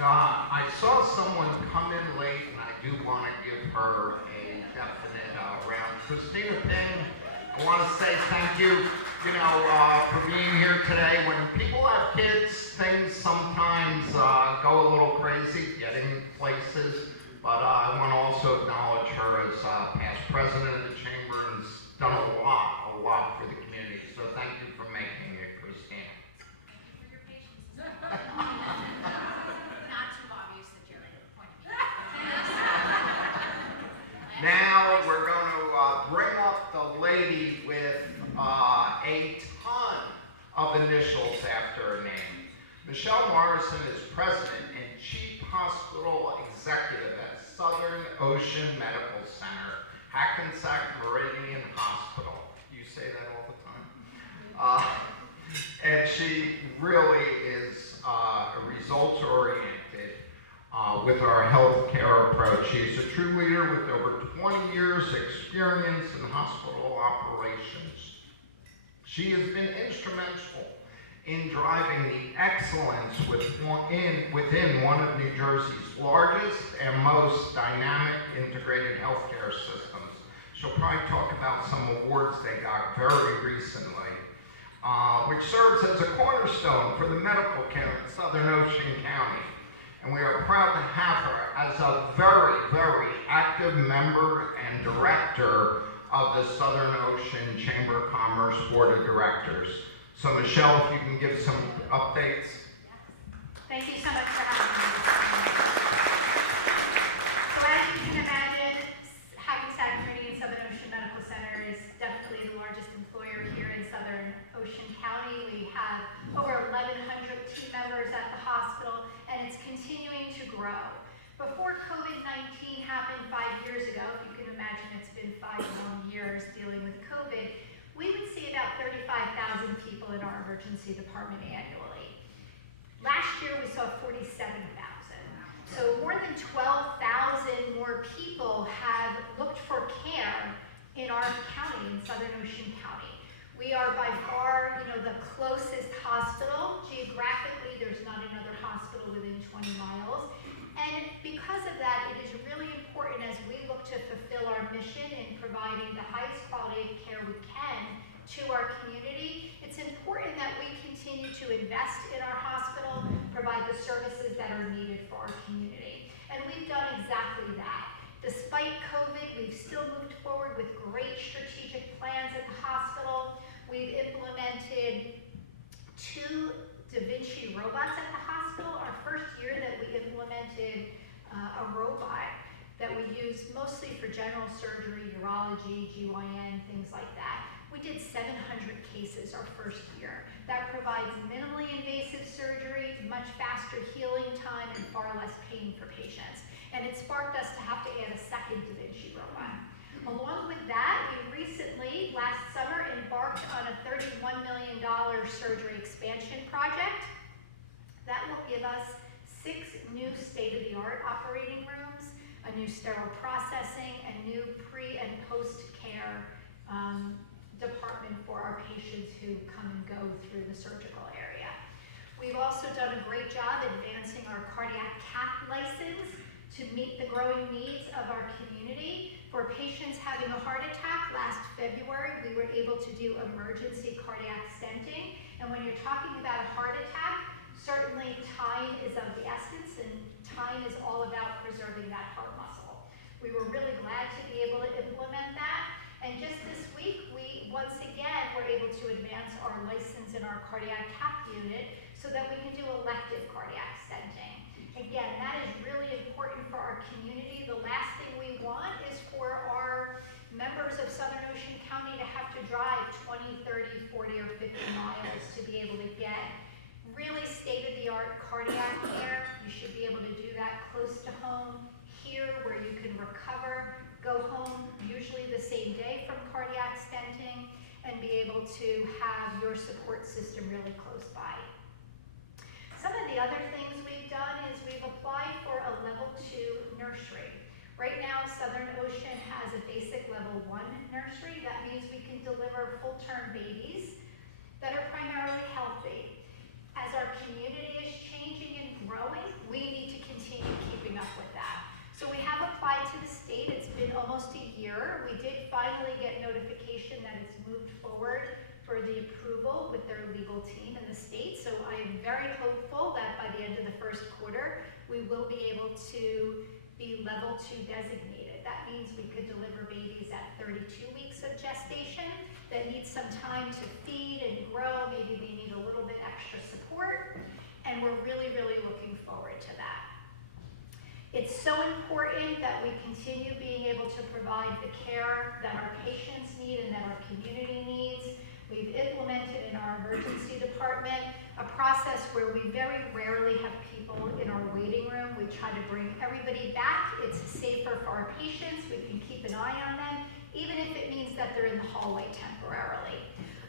I saw someone come in late, and I do want to give her a definite round. Christina Ping, I want to say thank you, for being here today. When people have kids, things sometimes go a little crazy getting places, but I want to also acknowledge her as past president of the chamber and has done a lot for the community. So thank you for making it, Christina. Thank you for your patience. Not too obvious that you're pointing me. Now we're going to bring up the lady with a ton of initials after her name. Michele Morrison is President and Chief Hospital Executive at Southern Ocean Medical Center, Hackensack Meridian Hospital. You say that all the time? And she really is results-oriented with our healthcare approach. She's a true leader with over 20 years experience in hospital operations. She has been instrumental in driving the excellence within one of New Jersey's largest and most dynamic integrated healthcare systems. She'll probably talk about some awards they got very recently, which serves as a cornerstone for the medical care in Southern Ocean County. And we are proud to have her as a very, very active member and director of the Southern Ocean Chamber of Commerce Board of Directors. So Michele, if you can give some updates. Thank you so much for having me. So as you can imagine, Hackensack Meridian Southern Ocean Medical Center is definitely the largest employer here in Southern Ocean County. We have over 1,100 team members at the hospital, and it's continuing to grow. Before COVID-19 happened 5 years ago, if you can imagine, it's been 5 long years dealing with COVID, we would see about 35,000 people in our emergency department annually. Last year, we saw 47,000. So more than 12,000 more people have looked for care in our county, in Southern Ocean County. We are by far, the closest hospital. Geographically, there's not another hospital within 20 miles. And because of that, it is really important as we look to fulfill our mission in providing the highest quality of care we can to our community. It's important that we continue to invest in our hospital, provide the services that are needed for our community. And we've done exactly that. Despite COVID, we've still moved forward with great strategic plans at the hospital. We've implemented 2 Da Vinci robots at the hospital. Our first year that we implemented a robot that we use mostly for general surgery, urology, GYN, things like that. We did 700 cases our first year. That provides minimally invasive surgery, much faster healing time, and far less pain for patients. And it sparked us to have to add a second Da Vinci robot. Along with that, we recently, last summer, embarked on a $31 million surgery expansion project. That will give us 6 new state-of-the-art operating rooms, a new sterile processing, and new pre- and post-care department for our patients who come and go through the surgical area. We've also done a great job advancing our cardiac cath license to meet the growing needs of our community. For patients having a heart attack, last February, we were able to do emergency cardiac stenting. And when you're talking about a heart attack, certainly time is of the essence, and time is all about preserving that heart muscle. We were really glad to be able to implement that. And just this week, we once again were able to advance our license in our cardiac cath unit so that we can do elective cardiac stenting. Again, that is really important for our community. The last thing we want is for our members of Southern Ocean County to have to drive 20, 30, 40, or 50 miles to be able to get really state-of-the-art cardiac care. You should be able to do that close to home, here where you can recover, go home usually the same day from cardiac stenting, and be able to have your support system really close by. Some of the other things we've done is we've applied for a level 2 nursery. Right now, Southern Ocean has a basic level 1 nursery. That means we can deliver full-term babies that are primarily healthy. As our community is changing and growing, we need to consult with their legal team in the state. So I am very hopeful that by the end of the first quarter, we will be able to be level 2 designated. That means we could deliver babies at 32 weeks of gestation that need some time to feed and grow. Maybe they need a little bit extra support. And we're really, really looking forward to that. It's so important that we continue being able to provide the care that our patients need and that our community needs. We've implemented in our emergency department a process where we very rarely have people in our waiting room. We try to bring everybody back. It's safer for our patients. We can keep an eye on them, even if it means that they're in the hallway temporarily.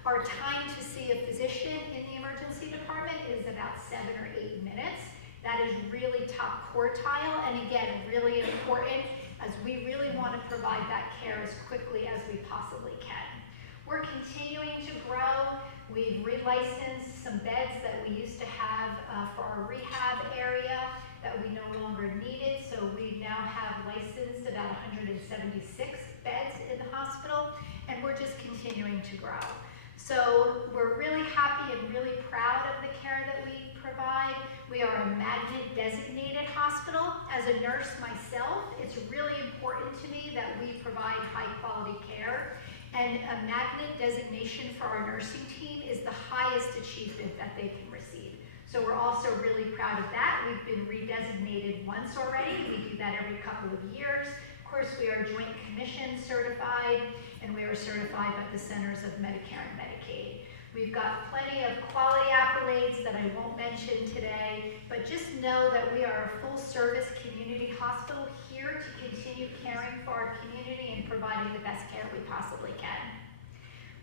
Our time to see a physician in the emergency department is about 7 or 8 minutes. That is really top quartile, and again, really important, as we really want to provide that care as quickly as we possibly can. We're continuing to grow. We've relicensed some beds that we used to have for our rehab area that we no longer needed, so we now have licensed about 176 beds in the hospital, and we're just continuing to grow. So we're really happy and really proud of the care that we provide. We are a magnet designated hospital. As a nurse myself, it's really important to me that we provide high quality care. And a magnet designation for our nursing team is the highest achievement that they can receive. So we're also really proud of that. We've been redesignated once already. We do that every couple of years. Of course, we are Joint Commission certified, and we are certified by the Centers of Medicare and Medicaid. We've got plenty of quality accolades that I won't mention today, but just know that we are a full-service community hospital here to continue caring for our community and providing the best care we possibly can.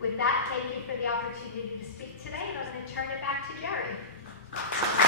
With that, thank you for the opportunity to speak today, and I'm going to turn it back to Jerry.